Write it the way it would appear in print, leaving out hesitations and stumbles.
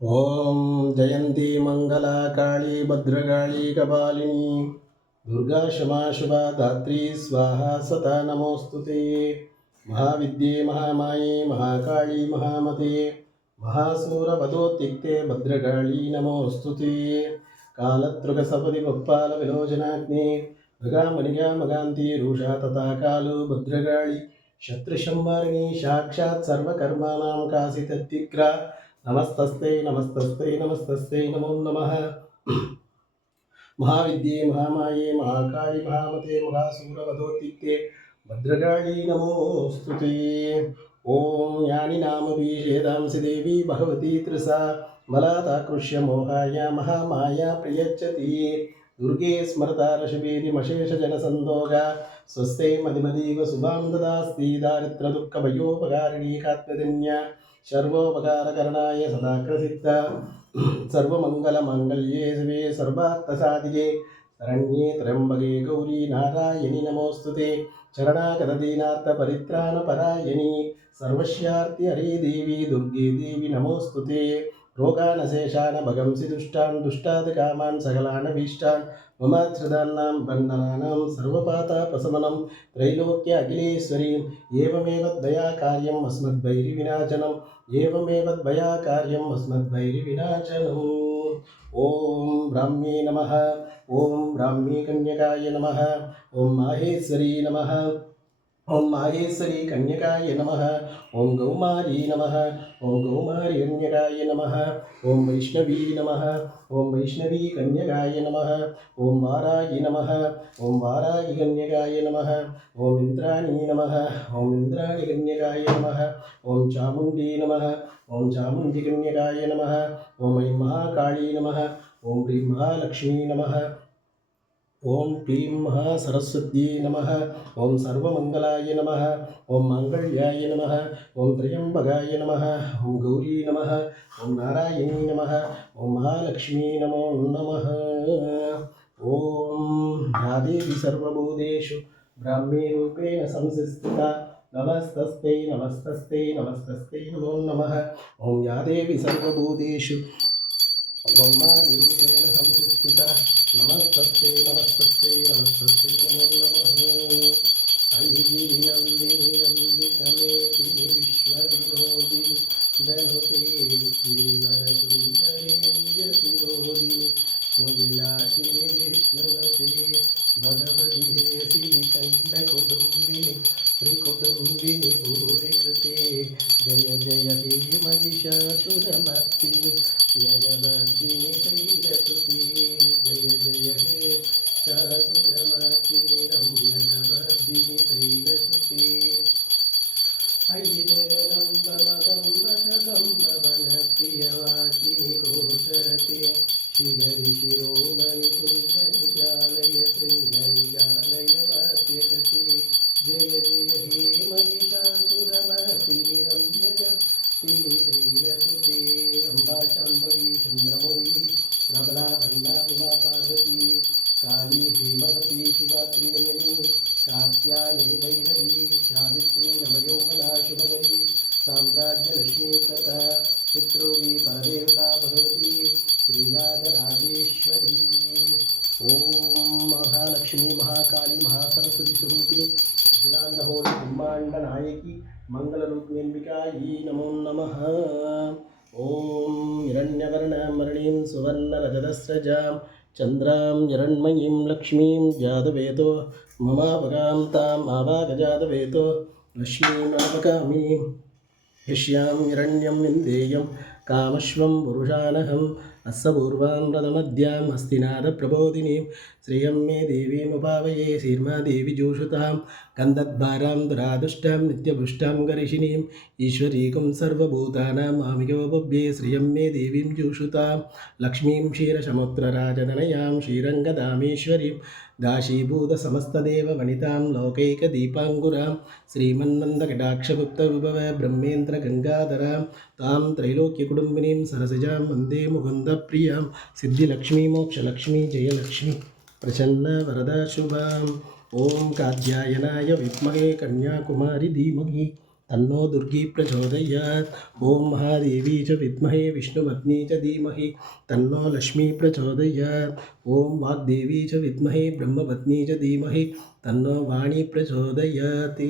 ओम जयंती मंगला काली भद्रकाली कपालिनी दुर्गा क्षमा शुभा धात्री स्वाहा सदा नमोस्तुते। महाविद्ये महामाये महाकाली महामते महासूरवधोत्तिक्ते भद्रकाली नमोस्तुते। कालत्रुकसपदि मुप्पाल विलोचनाग्ने मृगामणिगा मगान्ति रुषा तथा कालो भद्रकाली शत्रुसंहारिणी साक्षात् सर्वकर्माणां कासितत्तिग्रा नमस्तस्ते नमस्तस्ते नमस्तस्ते नमो नमः। महाविद्ये महामाये महाकाली महामते महासूरवधोत्तिक्ते भद्रकाली नमोस्तुते। ओम यानि नामभिषेदांसि देवी भगवती तृषा बलादाकृष्य मोहाय महामाया प्रयच्छति दुर्गे स्मरता रशवेदिमशेषजनसन्दोगा स्वस्ते मदिमदीव शुभां ददास्ति दारिद्र्यदुःखभयोपकारिणी कात्मदिन्या सर्वोपकारकरणाय सदाकृसिद्धा सर्वमङ्गलमाङ्गल्ये शिवे सर्वार्थसाधिके शरण्ये त्र्यम्बके गौरी नारायणि नमोस्तुते। शरणागतदीनार्थपरित्राणपरायणि सर्वस्यार्ति हरे देवी दुर्गे देवी नमोस्तुते। रोगानशेषान् भगंसि दुष्टान् दुष्टात् कामान् सकलानभीष्टान् मम श्रदानां बन्धनानां सर्वपातापशमनं त्रैलोक्य अखिलेश्वरीं एवमेव द्वया कार्यम् अस्मद्वैरिविनाशनम् एवमेव द्वया कार्यम् अस्मद्वैरिविनाशनम्। ओम ब्राह्मी नमः। ओम ब्राह्मी कन्यकाय नमः। ओम माहेश्वरी नमः। ओम माहेश्वरी कन्यकाय नमः। ओम गौमारी नमः। ओम गौमारी कन्यकाय नमः। ओम वैष्णवी नमः। ओम वैष्णवी कन्यकाय नमः। ओम वाराही नमः। ओम वाराही कन्यकाय नमः। ओम इंद्राणी नमः। ओम इंद्राणी कन्यकाय नमः। ओम चामुंडी नमः। ओम चामुंडी कन्यकाय नमः। ओम ऐं महाकाली नमः। ओम ह्रीं महालक्ष्मी नमः। ओम क्लीं महासरस्वत्यै नमः। ओम सर्वमंगलाय नमः। ओम मांगल्याय नमः। ओम त्र्यंबकाय नमः। ओम गौरी नमः। ओम नारायणी नमः। ओम महालक्ष्मी नमो नमः। ओम या देवी सर्वभूतेषु ब्राह्मी रूपेण संस्थिता नमस्तस्ते नमस्तस्ते नमस्तस्ते नमो नमः। ओम या देवी सर्वभूतेषु गौमारूपेण संस्थिता नमस्तस्ते नमस्तस्ते नमस्तस्ते नमो नमः। ऐगिरिनन्दिनि नन्दितमेदिनि विश्वविनोदिनि धनुते गिरिवरसुन्दरि व्यञ्जतिरोदिनि विष्णुविलासिनि विष्णुवते भगवति हेसिनि कण्डकुटुम्बिनि त्रिकुटुम्बिनि भूरिकृते जय जय हे महिषासुरमर्दिनि जगदर्दिनि शैलसुते जय जय हे शासुरमर्दिनि रम्यजगदर्दिनि शैलसुते। अयि जगदम्ब मदम्ब कदम्ब वनप्रियवासिनि गोचरते शिखरि शिरोमणि तुङ्गनिजालय शृङ्गनिजालय वाद्यकते जय जय हे महिषासुरमर्दिनि रम्यजगदर्दिनि शैलसुते। अम्बा शाम्भवी चन्द्रमौली प्रबला वन्दा उमा पार्वती काली हेमवती शिवा त्रिनयनी कात्यायनी भैरवी सावित्री नवयौवना शुभकरी साम्राज्यलक्ष्मी कथा चित्रोगी परदेवता भगवती श्रीराजराजेश्वरी। ओम महालक्ष्मी महाकाली महासरस्वती स्वरूपिणी अखिलांडहोरी ब्रह्मांड नायकी मंगलरूपिण्यंबिकायै नमो नमः। ओम हिरण्यवर्णमरणीं सुवर्णरजतस्रजां चन्द्रां हिरण्मयीं लक्ष्मीं जातवेदो ममावगां ताम् आवागजातवेदो लक्ष्मीमावगामिनीं यस्यां हिरण्यं विन्देयं कामश्वं पुरुषानहम् अस्य पूर्वां प्रथमद्यां हस्तिनाथप्रबोधिनीं श्रियं मे देवीमुपावये श्रीर्मा देवी जोषुतां गन्धद्वारां दुरादुष्टां नित्यपुष्टां गरिषिणीं ईश्वरीकं सर्वभूतानां मामिकोपभ्ये श्रियं मे देवीं जोषुतां लक्ष्मीं क्षीरसमुद्रराजतनयां श्रीरङ्गधामेश्वरीं दाशीभूतसमस्तदेववनितां लोकैकदीपाङ्कुरां श्रीमन्नन्दकटाक्षगुप्तविभव ब्रह्मेन्द्रगङ्गाधरां तां त्रैलोक्यकुटुम्बिनीं सरसिजां वन्दे मुकुन्दप्रियां सिद्धिलक्ष्मी मोक्षलक्ष्मी जयलक्ष्मी प्रसन्नवरदा शुभाम्। ओम कात्यायनाय विद्महे कन्याकुमारी धीमहि तन्नो दुर्गी प्रचोदयात्। ॐ महादेवी च विद्महे विष्णुपत्नी च धीमहि तन्नो लक्ष्मी प्रचोदयात्। ॐ वाग्देवी च विद्महे ब्रह्मपत्नी च धीमहि तन्नो वाणी प्रचोदयात्।